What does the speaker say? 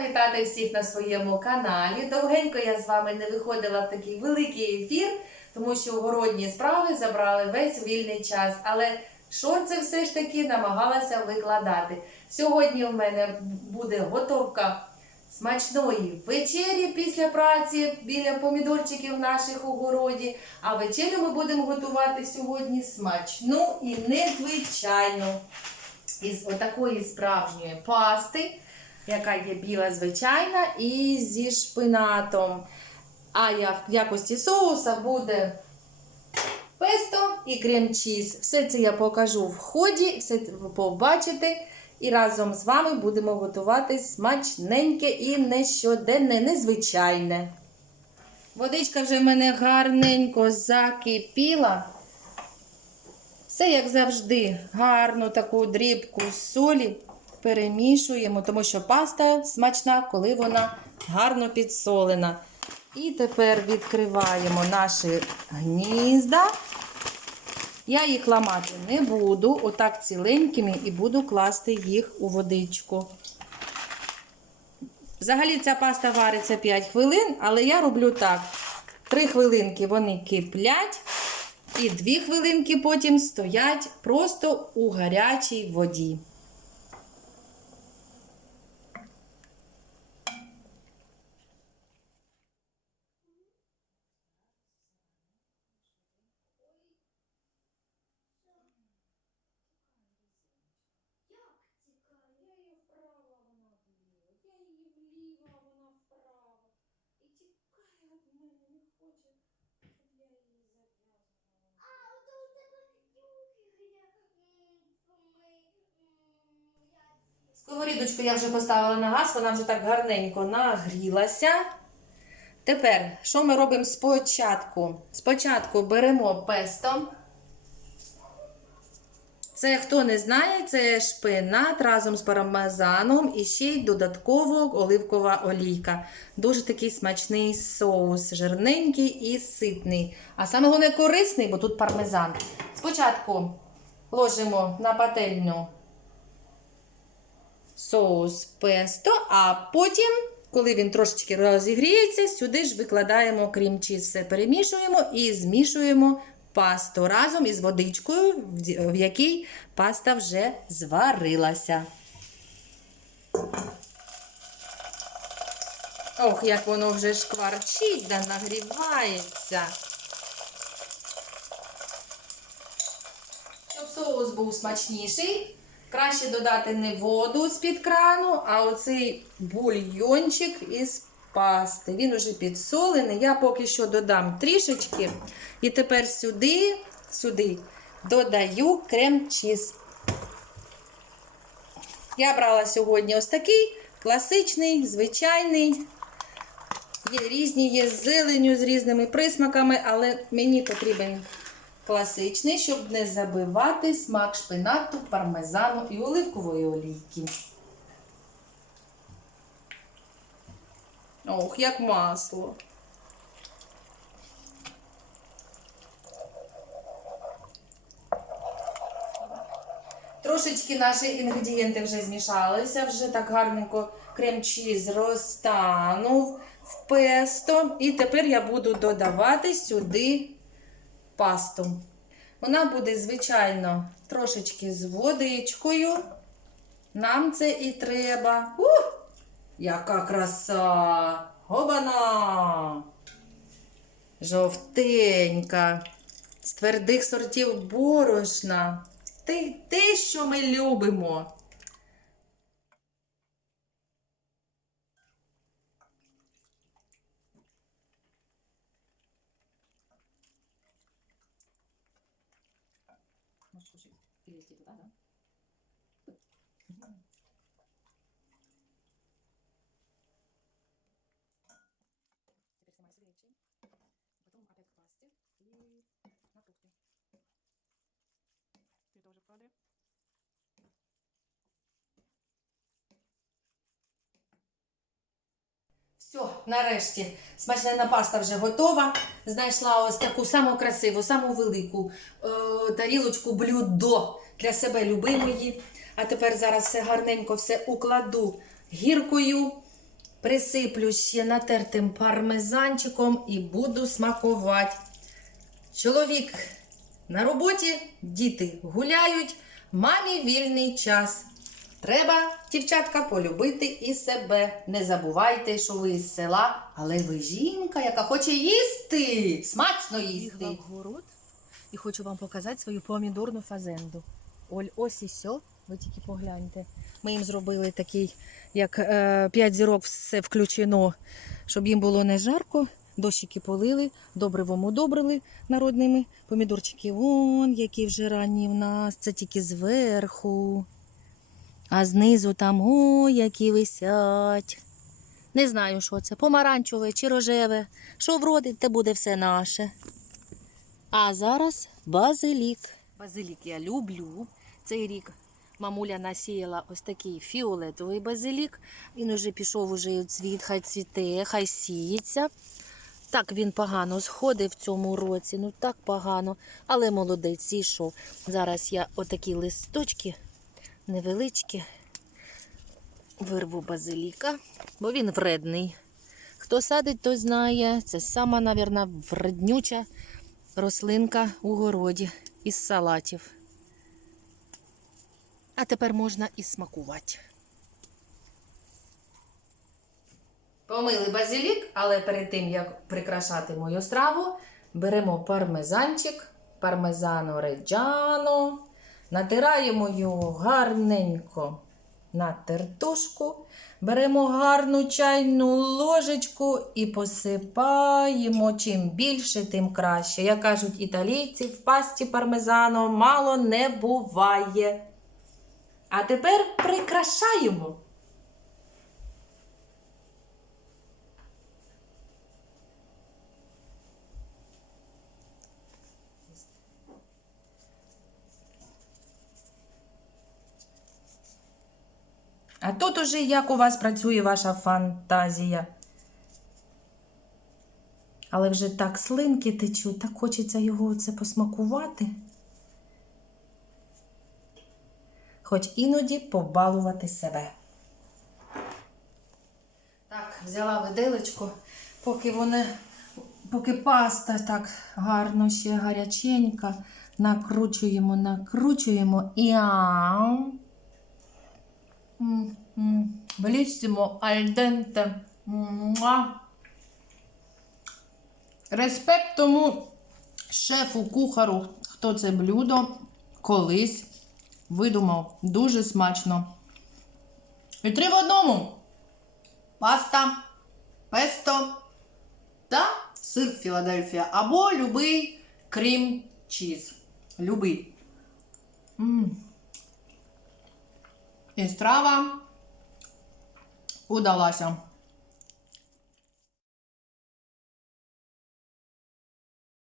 вітати всіх на своєму каналі. Довгенько я з вами не виходила в такий великий ефір, тому що городні справи забрали весь вільний час. Але шорти все ж таки намагалася викладати. Сьогодні у мене буде готовка смачної вечері після праці біля помідорчиків наших у городі. А вечерю ми будемо готувати сьогодні смачну і незвичайну. Із отакої справжньої пасти, яка є біла звичайна, і зі шпинатом. А я в якості соуса буде песто і крем-чіз. Все це я покажу в ході, все це ви побачите. І разом з вами будемо готувати смачненьке і нещоденне, незвичайне. Водичка вже в мене гарненько закипіла. Все, як завжди, гарну таку дрібку солі перемішуємо, тому що паста смачна, коли вона гарно підсолена. І тепер відкриваємо наші гнізда. Я їх ламати не буду, отак ціленькими, і буду класти їх у водичку. Взагалі ця паста вариться 5 хвилин, але я роблю так: 3 хвилинки вони киплять. І дві хвилинки потім стоять просто у гарячій воді. Як тікає? Я її вправо, вона вліво. Я її вліво, а вона вправо. І тікає від мене, не хоче, щоб я її зав'язувала. А, ото у тебе юки є. Сковорідочку я вже поставила на газ, вона вже так гарненько нагрілася. Тепер, що ми робимо спочатку? Спочатку беремо песто. Це, хто не знає, це шпинат разом з пармезаном і ще й додатково оливкова олійка. Дуже такий смачний соус, жирненький і ситний. А саме головне корисний, бо тут пармезан. Спочатку ложимо на пательню соус песто, а потім, коли він трошечки розігріється, сюди ж викладаємо крім-чіз, все перемішуємо і змішуємо пасту разом із водичкою, в якій паста вже зварилася. Ох, як воно вже шкварчить да нагрівається. Щоб соус був смачніший, краще додати не воду з-під крану, а оцей бульйончик із пасти. Він уже підсолений. Я поки що додам трішечки. І тепер сюди, сюди додаю крем-чіз. Я брала сьогодні ось такий класичний, звичайний. Є різні, є з зеленю, з різними присмаками, але мені потрібен класичний, щоб не забивати смак шпинату, пармезану і оливкової олійки. Ох, як масло. Трошечки наші інгредієнти вже змішалися, вже так гарненько крем-чіз розтанув в песто. І тепер я буду додавати сюди пасту. Вона буде, звичайно, трошечки з водичкою. Нам це і треба. Ух! Яка краса! Гобана! Жовтенька, з твердих сортів борошна. Те, те, що ми любимо. Можешь уже перевести туда, да? Теперь снимаю свечи, потом опять к пасте и на фрукты. Ты тоже клади. Все, нарешті смачна паста вже готова. Знайшла ось таку саму красиву, саму велику е, тарілочку блюдо для себе любимої. А тепер зараз все гарненько все укладу гіркою Присиплю ще натертим пармезанчиком і буду смакувати. Чоловік на роботі, діти гуляють, мамі вільний час. Треба, дівчатка, полюбити і себе. Не забувайте, що ви з села, але ви жінка, яка хоче їсти. Смачно їсти. в город і хочу вам показати свою помідорну фазенду. Оль, ось і сьо, ви тільки погляньте. Ми їм зробили такий, як е, 5 зірок, все включено, щоб їм було не жарко. Дощики полили, добривом удобрили народними. Помідорчики вон, які вже ранні в нас, це тільки зверху. А знизу там, о, які висять. Не знаю, що це, помаранчеве чи рожеве. Що вродить, те буде все наше. А зараз базилік. Базилік я люблю. Цей рік мамуля насіяла ось такий фіолетовий базилік. Він уже пішов уже цвіт, хай цвіте, хай сіється. Так він погано сходив в цьому році, ну так погано, але молодець зійшов. Зараз я отакі листочки невеличкі вирву базиліка, бо він вредний. Хто садить, той знає. Це сама, навірно, вреднюча рослинка у городі із салатів. А тепер можна і смакувати. Помили базилік, але перед тим як прикрашати мою страву, беремо пармезанчик, пармезано реджано, натираємо його гарненько на тертушку, беремо гарну чайну ложечку і посипаємо чим більше, тим краще. Як кажуть італійці, в пасті пармезано мало не буває. А тепер прикрашаємо. А тут уже як у вас працює ваша фантазія. Але вже так слинки течуть, так хочеться його це посмакувати. Хоч іноді побалувати себе. Так, взяла виделечку, поки вони, поки паста так гарно ще гаряченька, накручуємо, накручуємо і ам. Беліссимо, альденте. Респект тому шефу кухару, хто це блюдо колись видумав. Дуже смачно. І три в одному. Паста, песто та сир Філадельфія. Або любий крім чіз. Любий. М. І страва удалася.